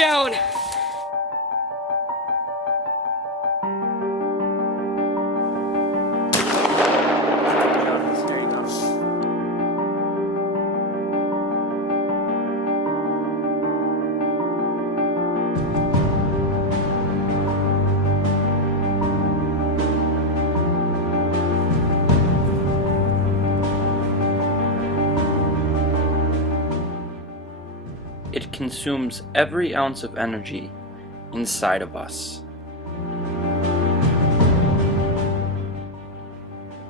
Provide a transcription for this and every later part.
down. There you go. It consumes every ounce of energy inside of us.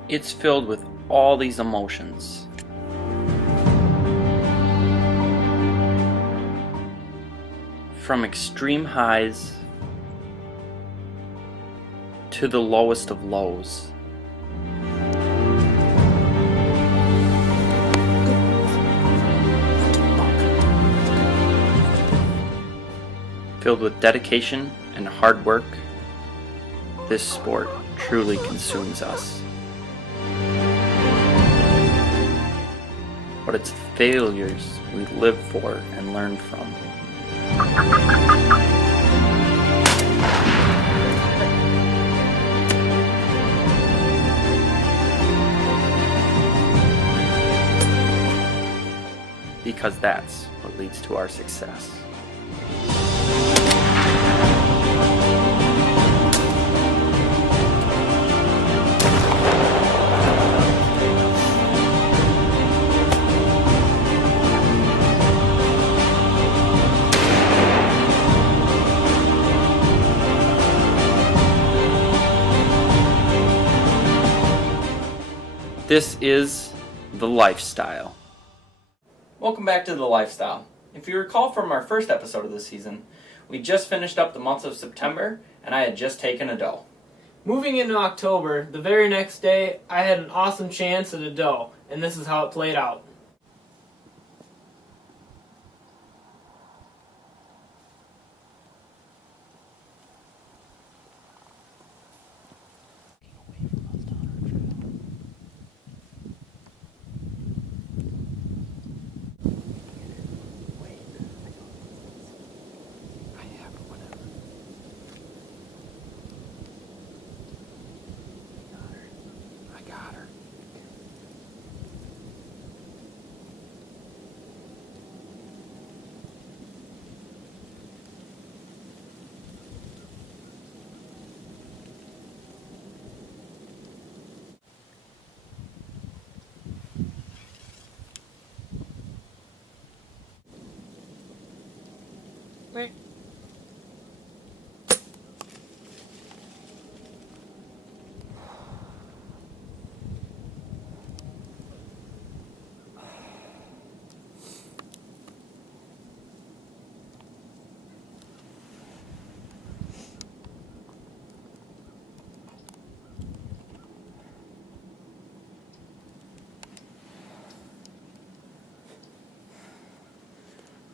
It's filled with all these emotions. From extreme highs to the lowest of lows. Filled with dedication and hard work, this sport truly consumes us. But it's failures we live for and learn from. Because that's what leads to our success. This is the lifestyle. Welcome back to the lifestyle. If you recall from our first episode of this season, we just finished up the month of September and I had just taken a doe. Moving into October, the very next day, I had an awesome chance at a doe, and this is how it played out. Where?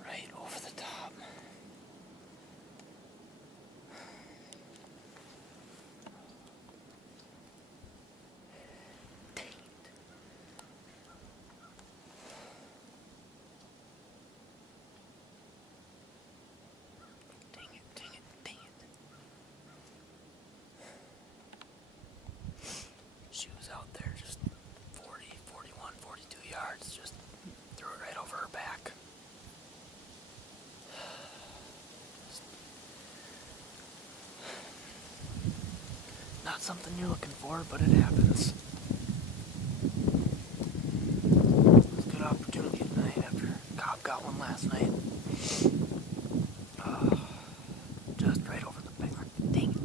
Right over the top. She was out there just 40, 41, 42 yards, just threw it right over her back. Not something you're looking for, but it happens. It was a good opportunity tonight after Cobb got one last night. Just right over the back. Dang it.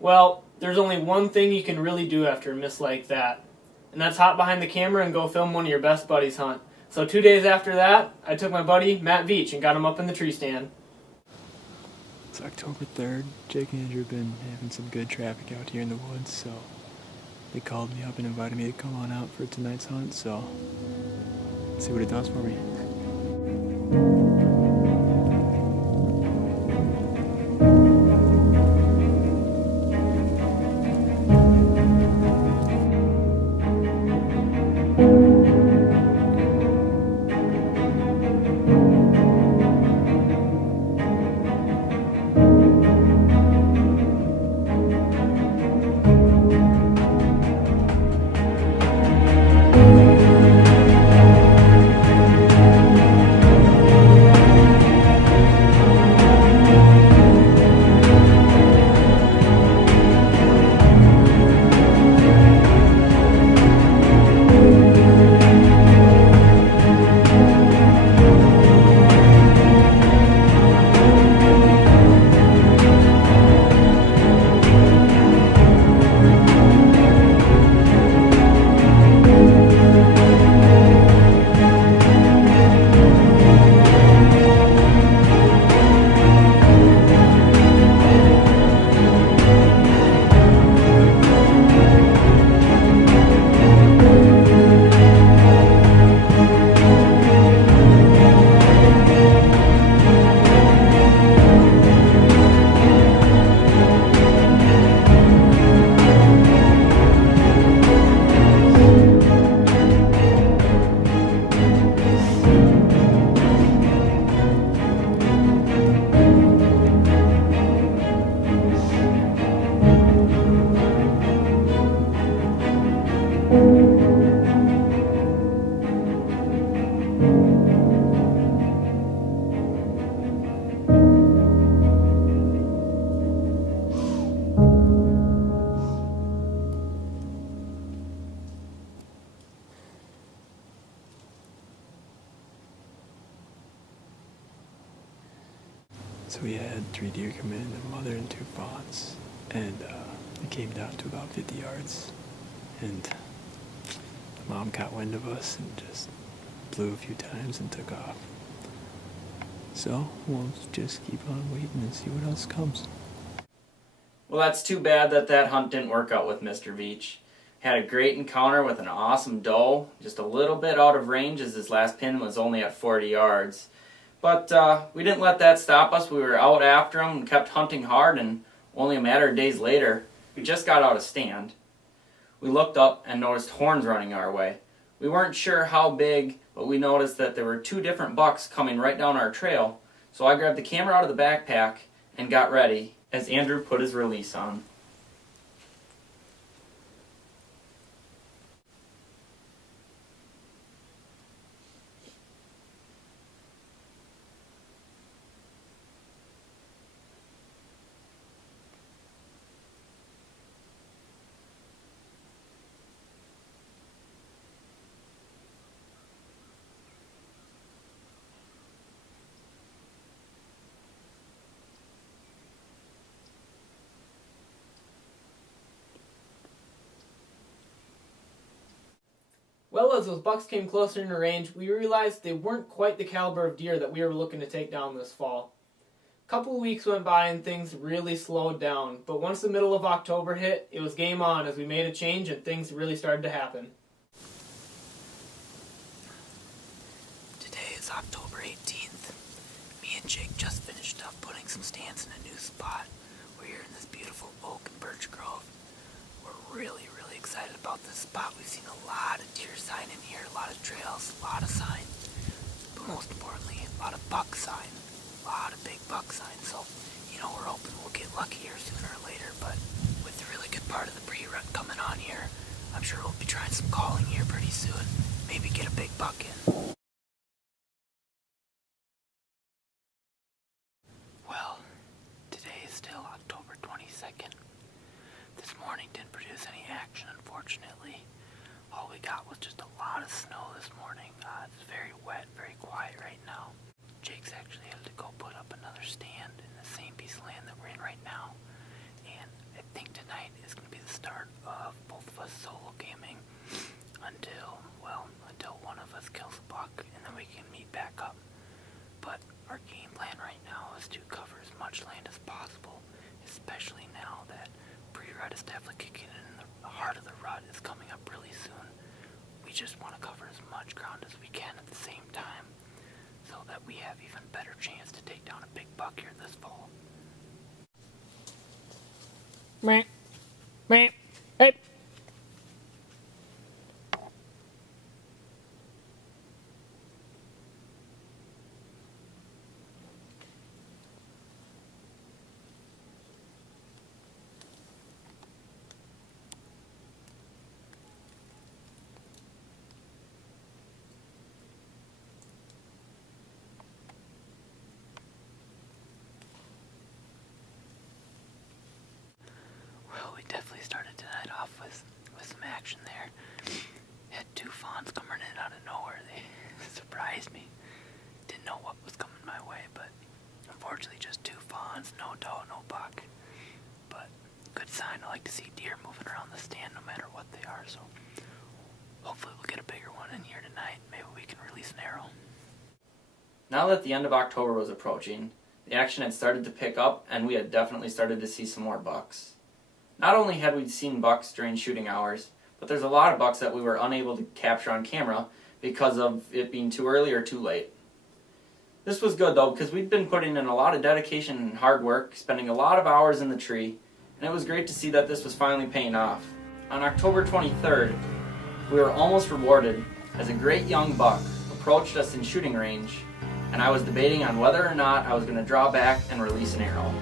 Well, there's only one thing you can really do after a miss like that, and that's hop behind the camera and go film one of your best buddies hunt. So 2 days after that, I took my buddy, Matt Veach, and got him up in the tree stand. It's October 3rd. Jake and Andrew have been having some good traffic out here in the woods, so they called me up and invited me to come on out for tonight's hunt, so let's see what it does for me. So we had 3 deer come in, a mother and 2 fawns, and it came down to about 50 yards. And the mom caught wind of us and just blew a few times and took off. So we'll just keep on waiting and see what else comes. Well, that's too bad that hunt didn't work out with Mr. Veach. Had a great encounter with an awesome doe, just a little bit out of range as his last pin was only at 40 yards. But we didn't let that stop us. We were out after him and kept hunting hard, and only a matter of days later, we just got out of stand. We looked up and noticed horns running our way. We weren't sure how big, but we noticed that there were 2 different bucks coming right down our trail. So I grabbed the camera out of the backpack and got ready as Andrew put his release on. Well, as those bucks came closer into range, we realized they weren't quite the caliber of deer that we were looking to take down this fall. A couple of weeks went by and things really slowed down, but once the middle of October hit, it was game on as we made a change and things really started to happen. Today is October 18th. Me and Jake just finished up putting some stands in a new spot. We're here in this beautiful oak and birch grove. We're really excited about this spot. We've seen a lot of deer sign in here, a lot of trails, a lot of sign, but most importantly, a lot of buck sign, a lot of big buck sign. So, we're hoping we'll get lucky here sooner or later, but with the really good part of the pre-rut coming on here, I'm sure we'll be trying some calling here pretty soon. Maybe get a big buck in. Well, today is still October 22nd. This morning didn't produce any action, unfortunately. All we got was just a lot of snow this morning. It's very wet, very quiet right now. Jake's actually had to go put up another stand in the same piece of land that we're in right now. And I think tonight is going to be the start of both of us solo gaming until one of us kills a buck, and then we can meet back up. But our game plan right now is to cover as much land as possible, especially now that pre-rut is definitely kicking in and the heart of the rut is coming up really soon. We just want to cover as much ground as we can at the same time so that we have even better chance to take down a big buck here this fall. Meh. Meh. Hey. Definitely started tonight off with some action there. Had 2 fawns come running out of nowhere. They surprised me. Didn't know what was coming my way, but unfortunately just 2 fawns, no doe, no buck. But good sign. I like to see deer moving around the stand no matter what they are, so hopefully we'll get a bigger one in here tonight. Maybe we can release an arrow. Now that the end of October was approaching, the action had started to pick up and we had definitely started to see some more bucks. Not only had we seen bucks during shooting hours, but there's a lot of bucks that we were unable to capture on camera because of it being too early or too late. This was good though, because we'd been putting in a lot of dedication and hard work, spending a lot of hours in the tree, and it was great to see that this was finally paying off. On October 23rd, we were almost rewarded as a great young buck approached us in shooting range, and I was debating on whether or not I was going to draw back and release an arrow.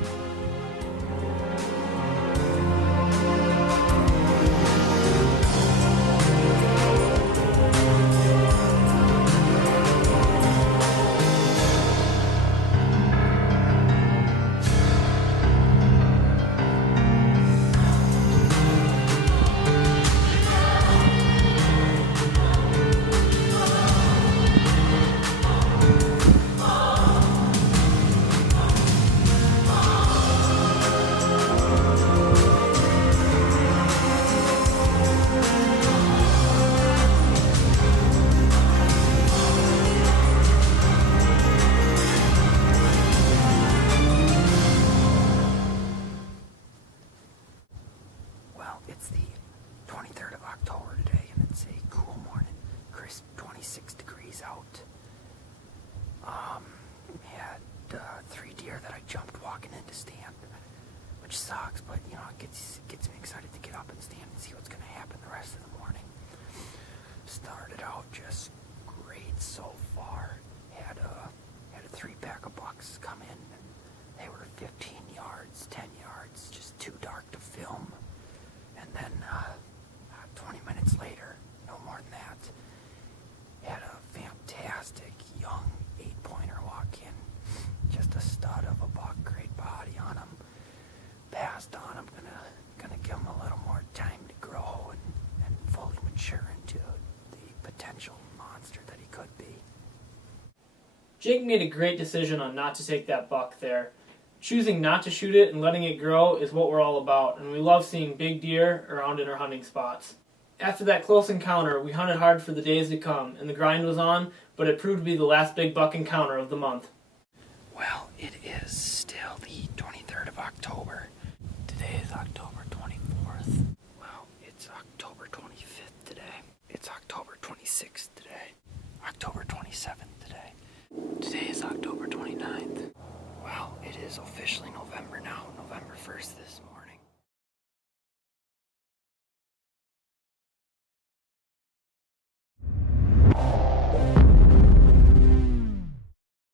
It's the 23rd of October today, and it's a cool morning, crisp 26 degrees out. Had 3 deer that I jumped walking into stand, which sucks, but you know, it gets me excited to get up and stand and see what's going to happen the rest of the morning. Started out just great so far. Had a 3-pack of bucks come in, and they were 15 yards, 10 yards, just too dark to film. And then 20 minutes later, no more than that, had a fantastic young 8-pointer walk in. Just a stud of a buck, great body on him. Passed on. I'm gonna give him a little more time to grow and fully mature into the potential monster that he could be. Jake made a great decision on not to take that buck there. Choosing not to shoot it and letting it grow is what we're all about, and we love seeing big deer around in our hunting spots. After that close encounter, we hunted hard for the days to come, and the grind was on, but it proved to be the last big buck encounter of the month. Well, it is still the 23rd of October. Today is October 24th. Well, it's October 25th today. It's October 26th today. October 27th today. Today is October 29th. Well, it is officially November now, November 1st this morning.